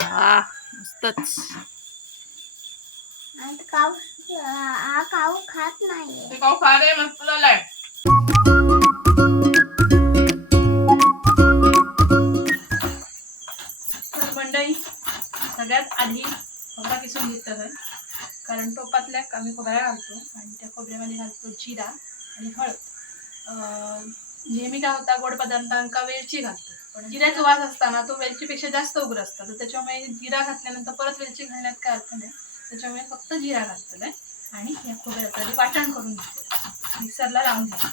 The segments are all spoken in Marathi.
हा मस्तच. काऊ काऊ खात नाहीये. ते काऊ फार आहे मस्त झालाय. तर मंडळी सगळ्यात आधी खोबरा किसून घेतलं आहे कारण टोपातल्या आम्ही खोबऱ्या घालतो आणि त्या खोबऱ्यामध्ये घालतो जिरा आणि हळद. अं, नेहमी काय होता गोड पदार्थांका वेलची घालतो जिऱ्याचा वास असताना तो वेलचीपेक्षा जास्त उग्र असतो. तर त्याच्यामुळे जिरा घातल्यानंतर परत वेलची घालण्यात काय अर्थ नाही. त्याच्यामुळे फक्त जिरा घातलेला आहे आणि या खोबऱ्याचं आधी वाटण करून घेतलं मिक्सरला लावून लिहून.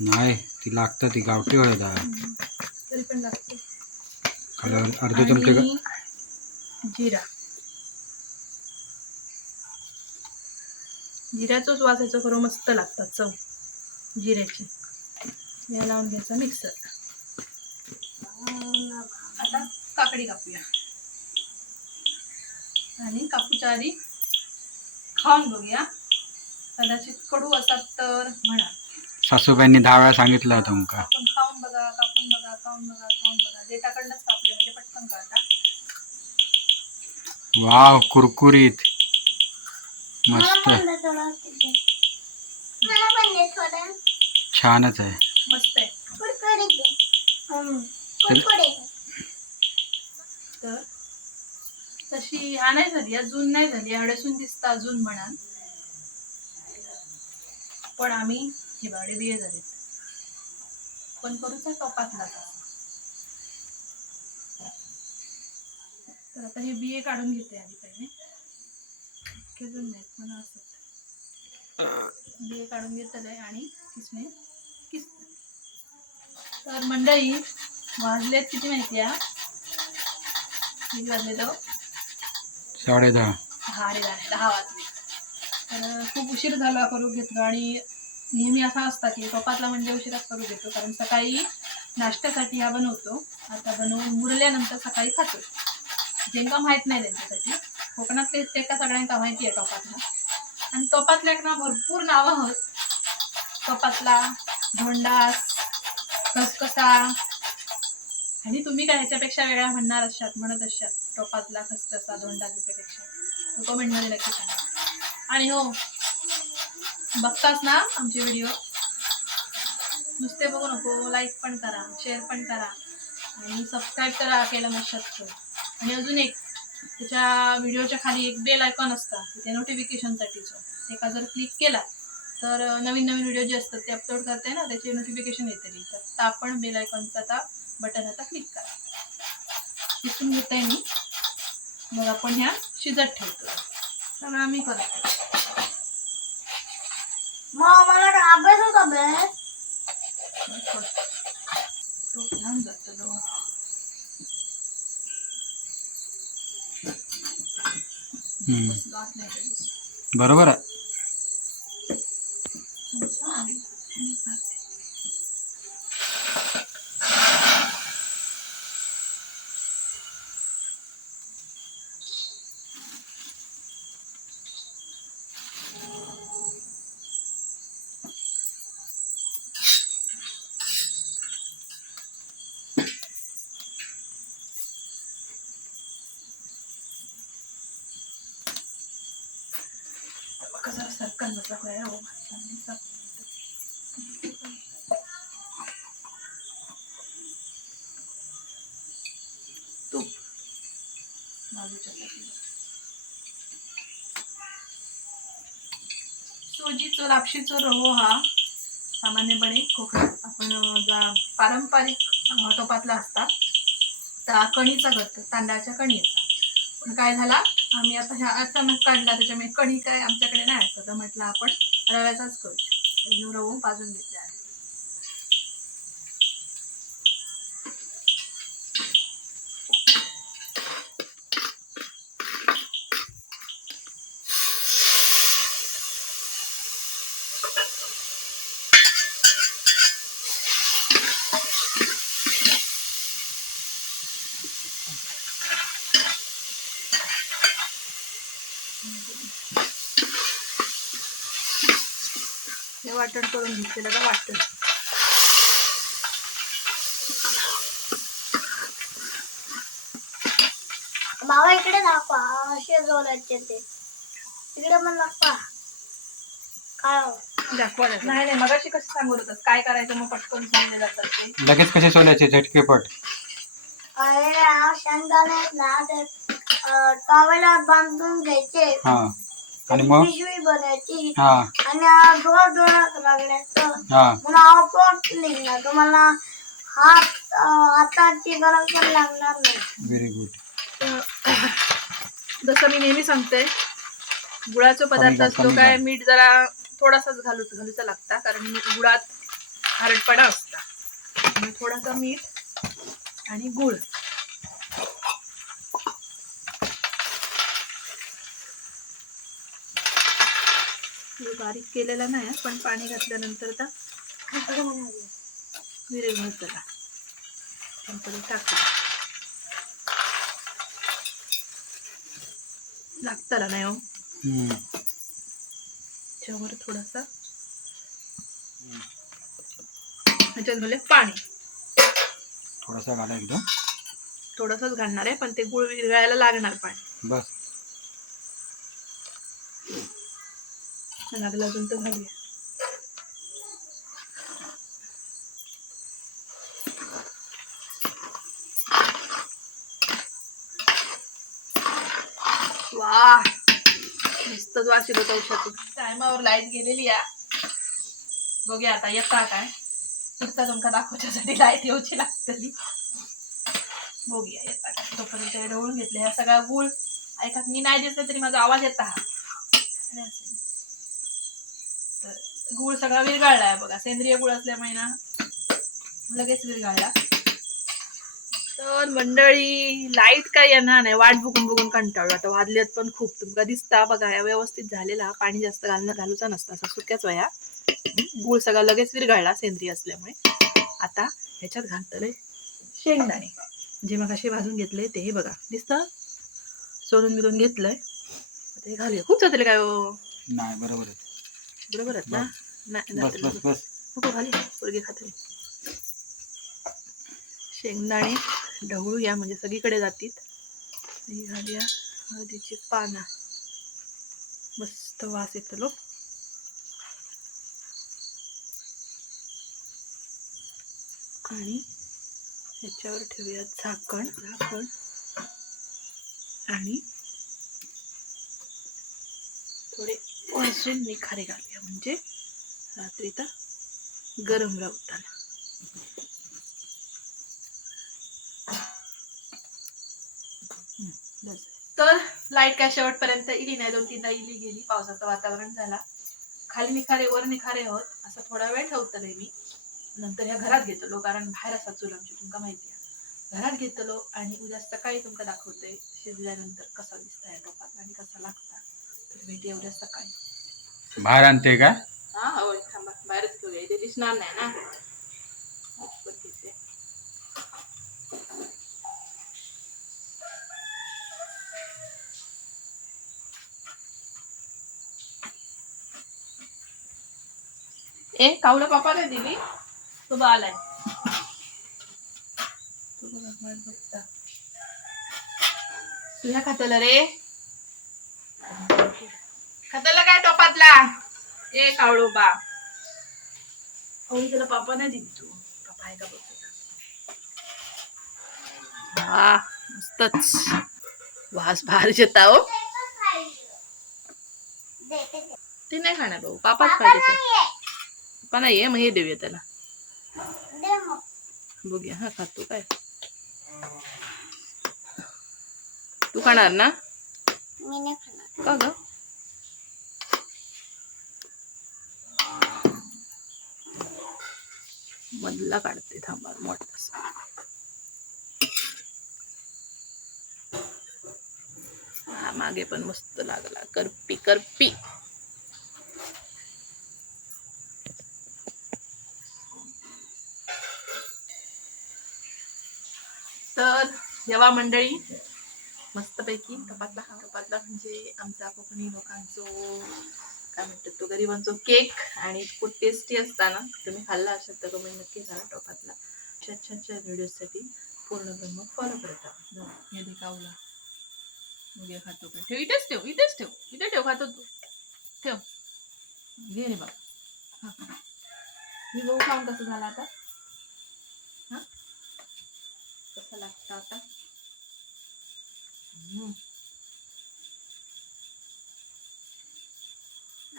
नाही ती लागतं ती गावठी हळद आहे तरी पण लागते. खाली अर्धे चमचे जिरा. जिऱ्याचाच वास याचा खरं मस्त लागतात चव. जिऱ्याची. या लावून घ्यायचा मिक्सर. आता काकडी कापूया. आणि कापूच्या आधी खाऊन बघूया. कदाचित कडू असतात तर म्हणा. सासूबाईंनी दहा वेळा सांगितलं होतं तुमका आपण खाऊन बघा कापून बघा खाऊन बघा खाऊन बघा. डेटाकडनंच कापले म्हणजे पटकन कळता. वाव कुरकुरीत. मस्त. छानच आहे. मस्त आहे. कुरकुरीत दे. हम्म, कुरकुरीत तर तशी हा नाही झाली अजून नाही झाली अडसून दिसतं अजून म्हणा पण आम्ही हे बाडे बिये झाले पण करूचा टोपातला तर आता हे बिये काढून घेते आधी पहिले. अजून नाहीत मला असं बिये काढून घेतलंय आणि किसणे किसते. तर मंडळी वाजलेत किती माहिती आहे? किती वाजले तर साडे दहा रे दहा दहा वाजले. तर खूप उशीर झाला करू घेतलो आणि नेहमी असा असता की टोपातला म्हणजे उशिराच करू घेतो कारण सकाळी नाश्त्यासाठी हा बनवतो. आता बनवून मुरल्यानंतर सकाळी खातो. ज्यांका माहीत नाही त्यांच्यासाठी. कोकणातले ते का सगळ्यांना माहिती आहे टोपातला. आणि टोपातल्या ना भरपूर नावं आहेत. टोपातला धोंडास खसखसा. आणि तुम्ही काय ह्याच्यापेक्षा वेगळ्या म्हणणार असतात म्हणत असतात टोपातला खसखसा धोंडा त्याच्यापेक्षा तो कमेंटमध्ये नक्की सांगा. आणि हो बघताच ना आमचे व्हिडिओ नुसते बघू नको लाईक पण करा शेअर पण करा. आणि सबस्क्राईब करा केलं मग शकतो आणि अजून एक त्याच्या व्हिडिओच्या खाली एक बेल आयकॉन असतं ते नोटिफिकेशनसाठीचं ते का जर क्लिक केला तर नवीन नवीन व्हिडिओ जे असतात ते अपलोड करते ना त्याचे नोटिफिकेशन येते तर. आपण बेल आयकॉनचं आता बटन आता क्लिक करा. किसून घेते मी. मग आपण ह्या शिजत ठेवतो. सगळं आम्ही करतो. मग मला अभ्यास होता अभ्यास तो लहान जातो तो. हम्म. बसलो आत नाही तरी. बरोबर आहे. कसं सरकन बसला काय हो चांगली सरकन. तूप बाजूच्या साईडला. सोजीचो आपशीचो रवो हा सामान्यपणे कोकणात आपण अं, जा पारंपरिक टोपातला असतात त्या कणीचा करतो तांदळाच्या कणीचा पण काय झाला आम्ही आता ह्या अचानक काढला त्याच्यामुळे कणी काय आमच्याकडे नाही असं तर म्हटलं आपण रव्याचाच करू. रवू रवून पाजून घेतो. वाटण करून घेतलेलं का वाटण? मावा इकडे दाखवा असे जोडायचे ते. इकडे पण दाखवा. काय हो? दाखवा नाही नाही मगाशी कसं सांगू होतास? काय करायचं मग पटकन सांगितले जातात ते. लगेच कसे झटके झटकेपट. अरे शेंगदाणे ना बांधून घ्यायचे. हा. आणि डोळ्यात लागण्याचं. हा. म्हणून आपोआप निघणार तुम्हाला हात हाताची गरज पण लागणार नाही. व्हेरी गुड जसं मी नेहमी सांगते गुळाचा पदार्थ असतो कमी काय घाल. मीठ जरा थोडासाच घालू घालूचा लागता कारण गुळात खारटपणा असता. थोडासा मीठ आणि गुळ. बारीक केलेला नाही पण पाणी घातल्यानंतर आता त्याला त्यामध्ये टाकू. लागताला नाही हो. त्याच्यावर थोडासा. ह्याच्यात घाले पाणी. थोडासा घाला एकदम. थोडंसंच घालणार आहे पण ते गुळ विरघळायला लागणार पाणी. बस. लागलं अजून तर घालूया वा नुसतंच वाशील होतं औषधातून टायमावर लाइट गेलेली या. बघूया आता येता काय. पुढचा तुमका दाखवच्यासाठी लाइट येऊची लागतली. बघूया येता काय. तोपर्यंत हे ढवळून घेतले ह्या सगळा गुळ. ऐका मी नाही दिसलं तरी माझा आवाज येता. गुळ सगळा विरघळला आहे बघा. सेंद्रिय गुळ असल्यामुळे ना लगेच विरघळला. तर मंडळी लाइट काय येणार नाही. वाट बघून बघून कंटाळलो आता वाजल्यात पण खूप. तुमका दिसता बघा या व्यवस्थित झालेला. पाणी जास्त घालणं घालूचा नसता. असा सुक्याच वया. गुळ सगळा लगेच विरघळला सेंद्रिय असल्यामुळे. आता ह्याच्यात घालतलंय शेंगदाणे. जे मग असे भाजून घेतले ते हे बघा. दिसतं? सोडून बिरून घेतलंय. आता हे घालूया. खूप जातले काय हो? नाही बरोबर आहे. बरोबर आहेत ना? बस. बस बस नको घाली पोरगी खाते शेंगदाणे ढवळूया म्हणजे सगळीकडे जातील। ही घालूया हळदीची पानं। मस्त वास येतो लो। आणि ह्याच्यावर ठेवूया झाकण। झाकण। आणि थोडे वरसून निखारे घालूया म्हणजे रात्री तर गरम राहताना तर लाइट काय शेवटपर्यंत इली नाही दोन तीनदा इली गेली पावसाचं वातावरण झाला. खाली निखारे वर निखारे होत असं थोडा वेळ ठेवतले मी. नंतर ह्या घरात घेतलो कारण बाहेर असा चूल आमची तुमका माहिती आहे. घरात घेतलो आणि उद्या सकाळी तुमका दाखवते शिजल्यानंतर कसा दिसता या टोपात आणि कसा लागता. तर भेटी उद्या सकाळी. बाहेर आणते का? हा होय थांबा बाहेरच घेऊया इथे दिसणार नाही ना. घेते. ए कावलं पापा नाही दिली? तो बा आलाय. तुझ्या खात्याला रे. खात्याला काय टोपातला? ए कावळो बा. अहो त्याला पापा नाही दिली तू. पापा आहे का बघ हा मस्तच. वास बाहेर येता हो. देते ते. ते नाही खाणार भाऊ. पापाच नाहीये. पापा नाहीये मग हे देऊया त्याला. दे मग. बघूया हा खातो काय? तू खाणार ना? मी नाही खाणार. का ग? मधला काढते थांबा मोठासा हा मागे पण मस्त लागला. करपी करपी. तर जेव्हा मंडळी मस्तपैकी कपातला हा कपातला म्हणजे आमचा कोकणी लोकांचो काय म्हणतात तो गरिबांचो केक आणि खूप टेस्टी असताना तुम्ही खाल्ला असाल तर कमेंट नक्की करा टोपातला छान छान छान व्हिडिओसाठी पूर्ण ब्रह्म फॉलो करता. हे देखावला उद्या खातो काय ठेव इथेच ठेव इथेच ठेव. इथे ठेव खातो तू. ठेव. घे रे बाबा मी बघू खाऊन कसं झालं आता. हा? कसं लागतं आता?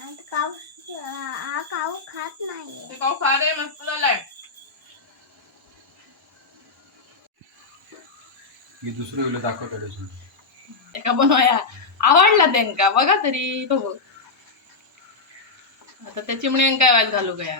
आणि काऊ हा काऊ खात नाहीये. ते खा रे मस्त झालाय. मी दुसरं वेळेला दाखवतो त्याच्यात. एका बनवाया आवडला त्यांका बघा तरी तो बघ. आता त्याची म्हणे काय वाद घालू गया?